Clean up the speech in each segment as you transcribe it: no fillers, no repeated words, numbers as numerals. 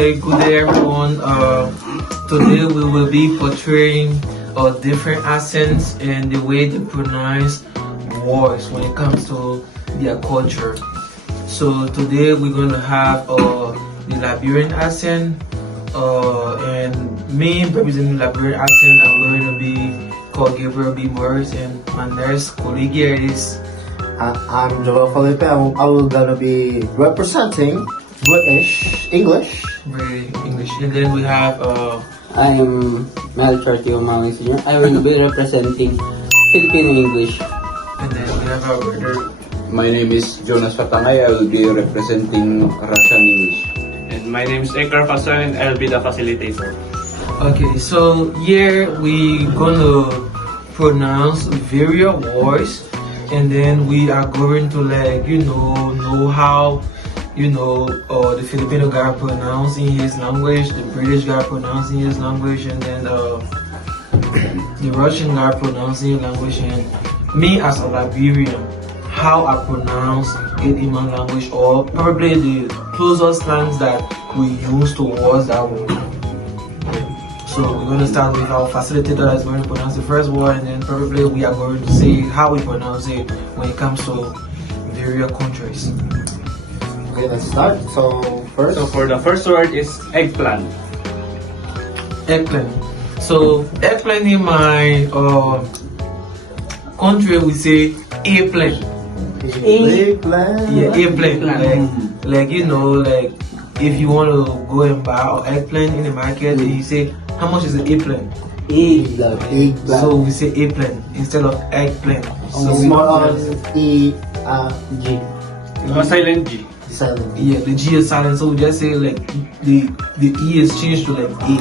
Hey, good day everyone. Today we will be portraying different accents and the way they pronounce words when it comes to their culture. So today we're going to have the Liberian accent, and me representing the Liberian accent. I'm going to be called Gabriel B. Morris, and my next colleague here is. I'm Joel Felipe. I'm gonna be representing British English. Very English, and then we have I am Mel Chartio Mawing Sr. I will be representing Filipino English. and then we have our brother. My name is Jonas Patangay. I will be representing Russian English. And my name is Ekar Fasan and I'll be the facilitator. Okay, so here we gonna pronounce various words, and then we are going to know how the Filipino guy pronounce in his language, the British guy pronounce in his language, and then the Russian guy pronounce in his language, and me as a Liberian, how I pronounce it in my language, or probably the closest slangs that we use towards that word. So we're going to start with our facilitator that's going to pronounce the first word, and then probably we are going to say how we pronounce it when it comes to various countries. Okay, let's start. So So for the first word is eggplant. Eggplant. So eggplant in my country we say eggplant. eggplant. Yeah, eggplant. Like if you want to go and buy an eggplant in the market, and you say how much is an eggplant? Eggplant. Eggplant. So we say eggplant instead of eggplant. So It's more on E G. Silent G. silent. yeah, the G is silent, so we just say like the E is changed to like A.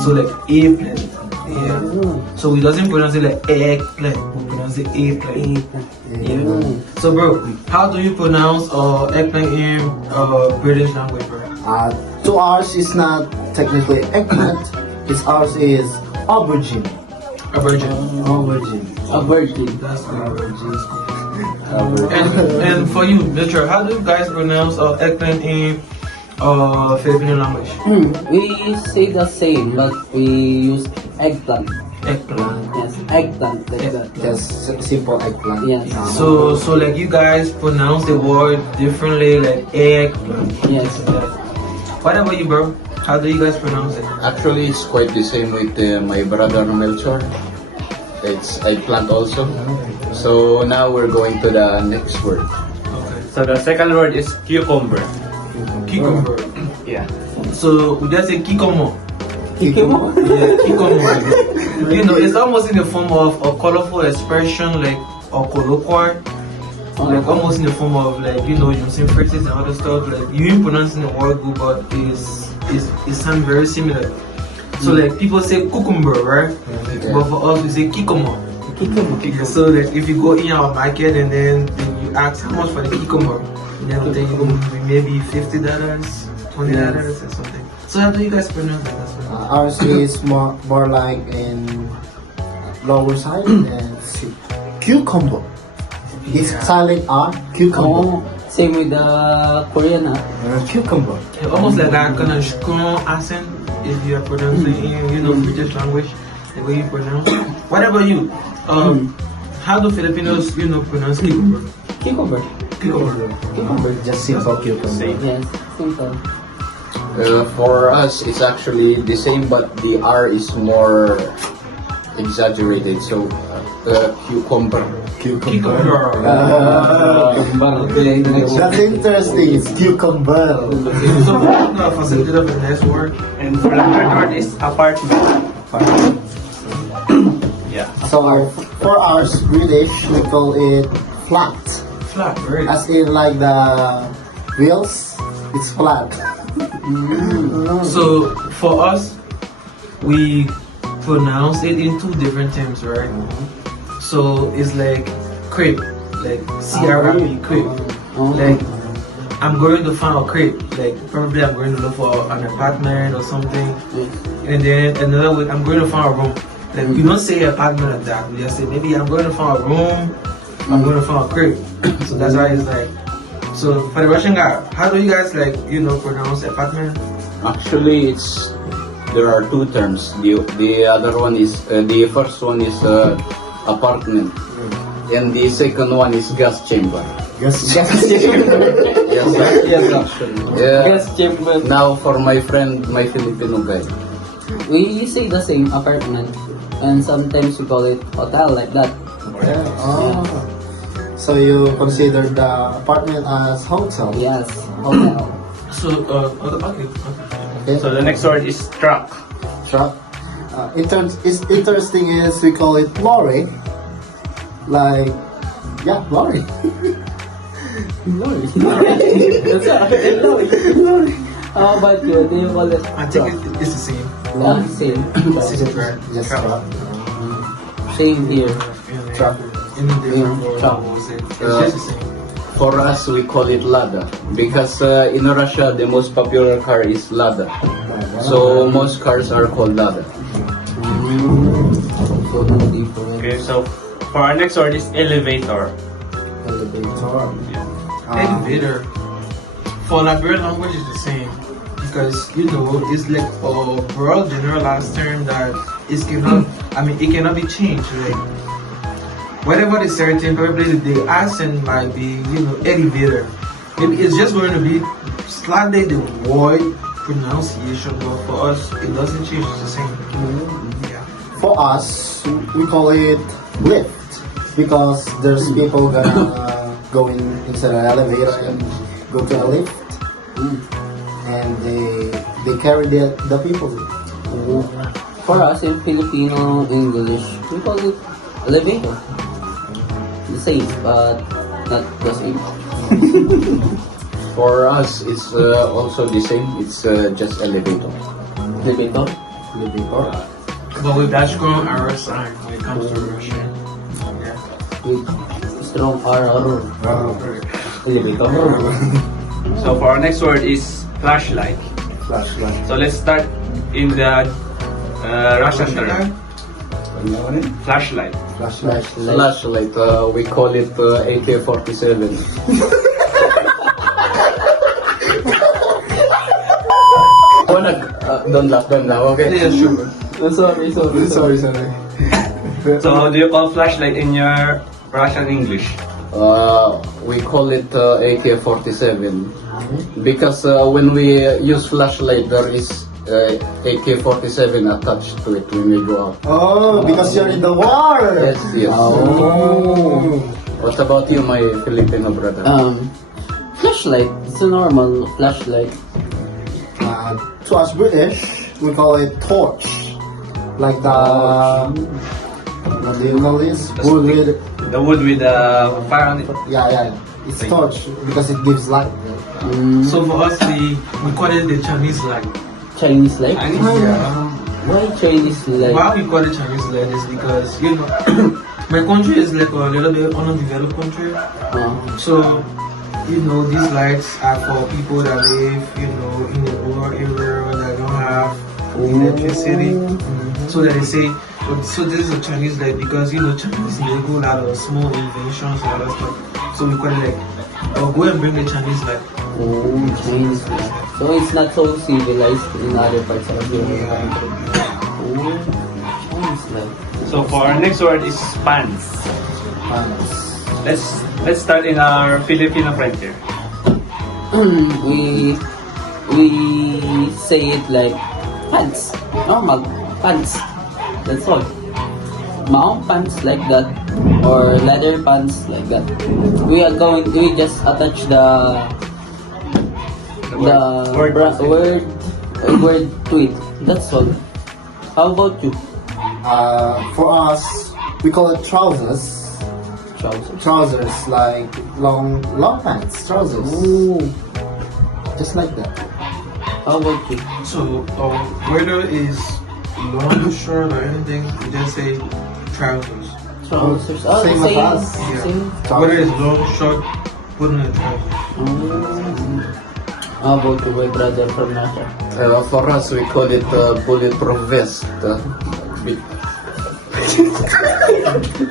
So like eggplant. Yeah. So we doesn't pronounce it like eggplant. We pronounce it eggplant. Yeah. So bro, how do you pronounce eggplant in British language, bro? To ours is not technically eggplant. It's ours is aubergine. A virgin. Aubergine. A virgin. That's good. And for you, Mitchell, how do you guys pronounce eggplant in Filipino language? We say the same, but we use eggplant. Eggplant. Yes, eggplant like that. Just simple eggplant. Yes. So like you guys pronounce the word differently, like eggplant. Yes. What about you, bro? How do you guys pronounce it? Actually, it's quite the same with my brother Melchor. It's eggplant also. So now we're going to the next word. Okay. So the second word is cucumber. Cucumber. Yeah. So we just say kikomo. Kikimo? Yeah, kikomo. It's almost in the form of a colorful expression, like a colloquial. Like almost in the form of using phrases and other stuff. Like you ain't pronouncing the word good, but it sounds very similar. So like people say cucumber, right? But for us we say kikomo. Kikimo. So that if you go in our market and then you ask how much for the cucumber, and then we'll tell you maybe $50, $20 or something. So how do you guys pronounce that as well? Ours is more like in lower side and cucumber. It's silent R. Cucumber. Oh, same with the Korean. Cucumber. Yeah, almost like that kind of strong accent if you are pronouncing in British language, the way you pronounce. What about you? How do Filipinos pronounce cucumber? Cucumber. Cucumber. Just simple cucumber. Yes, simple. For us, it's actually the same, but the R is more exaggerated. So cucumber. Cucumber. That's interesting. It's cucumber. So we're gonna facilitate for the next word. And for the third word is apartment. Yeah. So for our British, we call it flat. Flat, right? As in like the wheels, it's flat. So for us, we pronounce it in two different terms, right? So it's like crepe, like CRIP, crepe. Like I'm going to find a crepe, like probably I'm going to look for an apartment or something, and then another way I'm going to find a room. Like we don't say apartment like that. We just say maybe I'm going to find a room, I'm going to find a crib. So that's why it's like. So for the Russian guy, how do you guys pronounce apartment? Actually, there are two terms. The other one is the first one is apartment, and the second one is gas chamber. Yes. Yes, Yes, actually. Yeah. Gas chamber. Now for my friend, my Filipino guy. We say the same apartment, and sometimes we call it hotel like that. Oh. So you consider the apartment as hotel? Yes, hotel. So okay. Okay. So the next word is truck. Truck. Interesting is we call it lorry. Like, yeah, lorry. Lorry. That's right. Lorry. How about you? Do you call it I think truck? it's the same. Yeah, same. Yes, truck. Same here. Truck. In different Truck. words, it's Uh, just the same. For us, we call it Lada because in Russia, the most popular car is Lada. So most cars are called Lada. So no different. Okay, so for our next word is elevator. Elevator. Elevator. For Liberian language is the same because it's like a broad generalized term that it cannot be changed. Like whatever is certain, probably the accent might be elevator. Maybe it's just going to be slightly the word pronunciation, but for us it doesn't change. It's the same. Yeah. For us, we call it lift because there's people gonna go into the elevator and go to a lift, and they carry the people. For us in Filipino English, we call it elevator. The same, but not the same. For us, it's also the same. It's just elevator. Elevator. Elevator. But with that strong arrow sign when it comes to Russian. Yeah. With strong RR. Elevator. So for our next word is flashlight. Flashlight. So let's start in the Russian term. Flashlight. Flashlight. Flashlight, we call it AK-47. Don't laugh, okay? Yeah, sure. Sorry. Sorry. So how do you call flashlight in your Russian English? We call it AK-47 because when we use flashlight, there is AK-47 attached to it when we go out. Oh, because you're in the war. Yes. Oh. What about you, my Filipino brother? Flashlight. It's a normal flashlight. To us British, we call it torch. Like the what do you call this? Wood with, The wood with the fire on it. yeah. It's torch because it gives light. So for us, we call it the Chinese light. Chinese light. Yeah. Why Chinese light? Why we call it Chinese light is because my country is like a little bit undeveloped country. So these lights are for people that live in the rural area that don't have electricity. So that they say, so this is a Chinese light because Chinese they go a lot of small inventions and all that stuff. So we call it like, go and bring the Chinese light. Oh, Chinese light. So it's not so civilized in other parts of the country. Oh, Chinese light. So for our next word is pants. Let's start in our Filipino friend here. we say it like pants, normal pants. That's all. Mount pants like that, or leather pants like that. We just attach the word to it. That's all. How about you? For us, we call it trousers. Trousers. Trousers like long pants. Trousers. Ooh. Just like that. How about you? So whether it's long, short, or anything, we just say trousers. Trousers. Oh, Same as us. Same. Whether it's long, short, put on the trousers. How about you, my brother from Russia? For us, we call it bulletproof vest.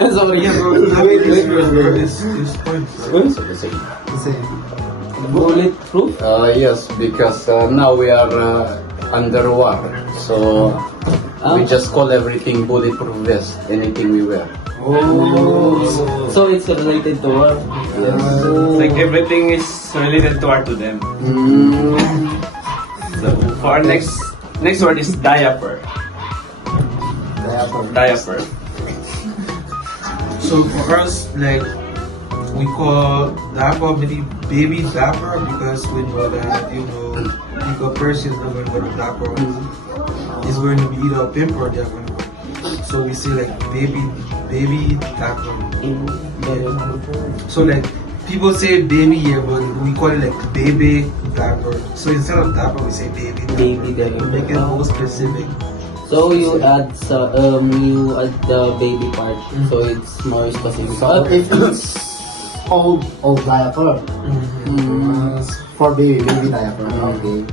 Sorry, Yeah, bro. The way this point, bro. So the same. The same. Bulletproof? Yes, because now we are underwater. So we just call everything bulletproof vest, anything we wear. So it's related to work. Like everything is related to them. So for our next word is diaper. Diaper. So for us, like, we call diaper maybe baby diaper because we know that, you know, if a person is not going to wear a diaper, is going to be either a pimp or they're going to wear. So we say like baby diaper. So like people say baby here, but we call it like baby diaper. So instead of diaper, we say baby diaper. Baby diaper. Make it more specific. So you add the baby part, so it's more specific. So if it's old diaper, for baby diaper, okay.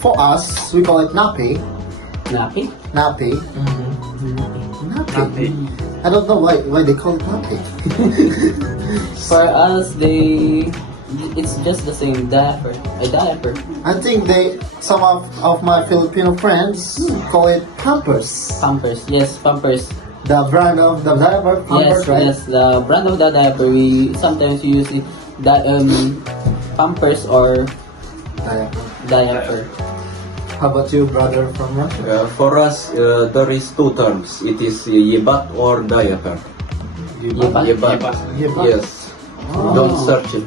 For us, we call it nappy. Nappy? Nappy. Nappy. I don't know why they call it nappy. For us, it's just the same diaper. A diaper. I think some of my Filipino friends call it Pampers. Pampers. Yes, Pampers. The brand of the diaper, Pampers, Yes, right? yes. The brand of the diaper. We sometimes use it. Pampers or diaper. How about you, brother from Russia? For us, there is two terms. It is yebat or diaper. Yebat? Yebat. Yebat. Yes. Don't search it.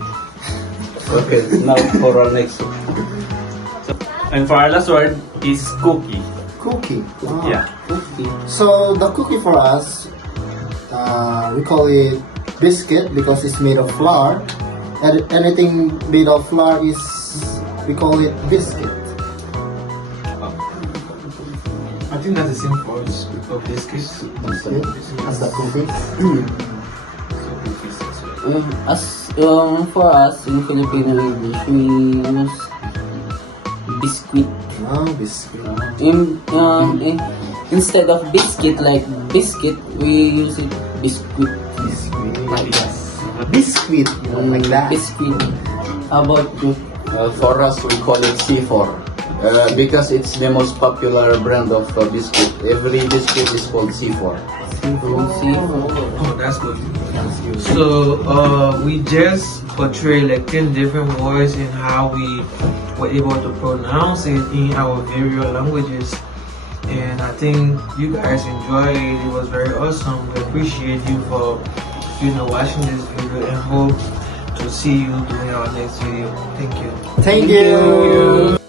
Okay, now for our next one. And for our last word is cookie. Cookie. Wow. Yeah. So the cookie for us, we call it biscuit because it's made of flour. And anything made of flour we call it biscuit. I think that's the same for us for biscuits. Biscuit. That's the cookie. For us in Filipino English, we use biscuit. Oh, biscuit. Instead of biscuit, like biscuit, we use it biscuit. Biscuit, like that. Biscuit. How about you? For us, we call it C4 because it's the most popular brand of biscuit. Every biscuit is called C4. Oh, that's good. So we just portray like 10 different words and how we were able to pronounce it in our various languages. And I think you guys enjoyed it. It was very awesome. We appreciate you for watching this video and hope to see you during our next video. Thank you. Thank you.